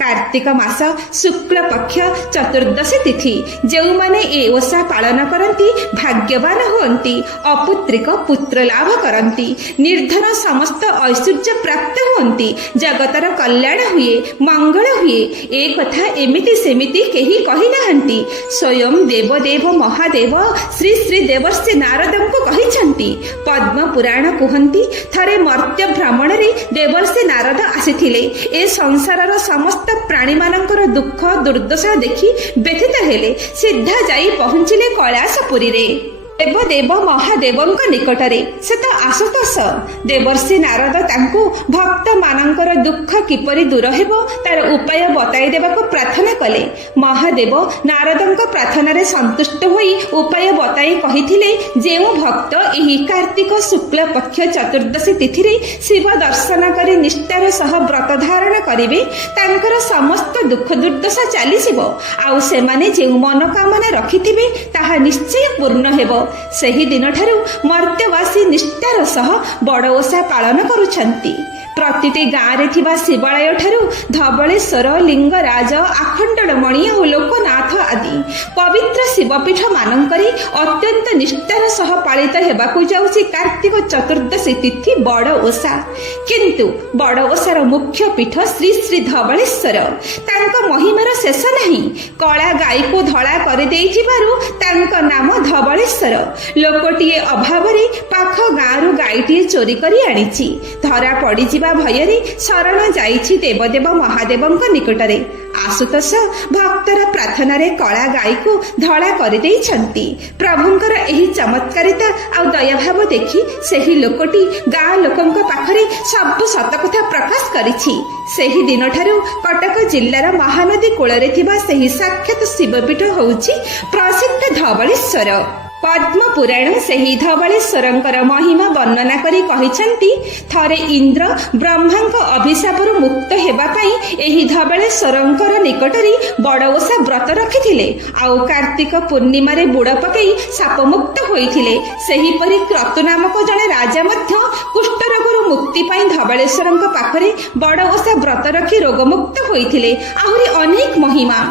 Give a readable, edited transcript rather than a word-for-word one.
कार्तिक मास शुक्ल पक्ष चतुर्दशी तिथि जो माने ए ओषा पालन करती भाग्यवान होती, अपुत्रिक पुत्र लाभ करती, निर्धन समस्त ऐश्वर्य प्राप्त होती, जगतर कल्याण हुए, मंगल हुए। ए कथा एमिति सेमिति केही कहि नाहंती, स्वयं देवदेव महादेव श्री श्री देवर्षि नारदଙ୍କୁ कहिछंती। पद्म पुराण कुहंती थरे मर्त्य भ्रमण रे देवर्षि नारद आसीथिले। ए संसारर समस्त प्राणी मानकर दुख दुर्दशा देखि व्यथित हेले, सीधा जाई पहुंचिले कैलासपुरी रे। देवदेव महादेवଙ୍କ निकटरे से तो आशुतोष। देवर्षि नारद तांकु भक्त मानकर दुख किपरि दूर हेबो तार उपाय बताई देबाको प्रार्थना कले। महादेव नारदଙ୍କ प्रार्थनारे संतुष्ट होई उपाय बताई कहिथिले, जेउ भक्त एही कार्तिक शुक्ल पक्ष चतुर्दशी तिथि रे शिव दर्शन करी निष्ठार सह व्रत धारण करिवे, तांकर समस्त दुख दुर्दशा चालीजिवो, आउ सेमाने जेउ मनोकामना रखिथिबे ताहा निश्चय पूर्ण हेबो। सही दिन ठारू मर्त्यवासी निष्ठार सह बड़ ओषा पालन करुछंती। प्रतिटी गाँव रे थिबा शिवालय ठारू धवळेश्वर, लिंगराज, आखंडमणि और लोकनाथ आदि पवित्र शिवपीठ मानकरी अत्यंत निष्ठार सह पालित हेबाकु जाउछि कार्तिक चतुर्दशी तिथि बड़ ओषा। किंतु बड़ ओषार मुख्य पीठ श्री श्री धवळेश्वर। तांको महिमार शेष नहीं। कला गाई को धड़ा कर देइथिबारु तांको नाम धवळेश्वर। लोकटिए अभाव रे पाख गाँव गाईटिए चोरी करी आनिछि। धरा पड़ी भयरे शरण जाइछि देवदेव महादेवଙ୍କ निकटरे। आशुतोष भक्तर प्रार्थनारे कला गाई को धड़ा कर देइछंती। प्रभुंकर एही चमत्कारिता आ दयाभाव देखि सेही लोकटी गाँ लोकंक पाखरे सब सत कथा प्रकाश करिछि। सेही दिन ठारू कटक जिल्लार महानदी कूଳରେ ଥିବା सेही साक्षात शिवपीठ होउछि प्रसिद्ध धवळेश्वर। पद्म पुराण सेही धवळेश्वरंकर महिमा वर्णना करी कहिछंती, थरे इंद्र ब्रह्मांक अभिशापरु मुक्त हेबा पई एही धवळेश्वरंकर निकटरी बड़ ओषा व्रत रखिथिले, आउ कार्तिक पूर्णिमा रे बुड़ पकई साप मुक्त होइथिले। सेही परि क्रतु नामक जणे राजा मध्य कुष्ठ रोगरु मुक्ति पई धवळेश्वरंक पाखरे बड़ ओषा व्रत रखी रोग मुक्त होइथिले। आहुरी अनेक महिमा।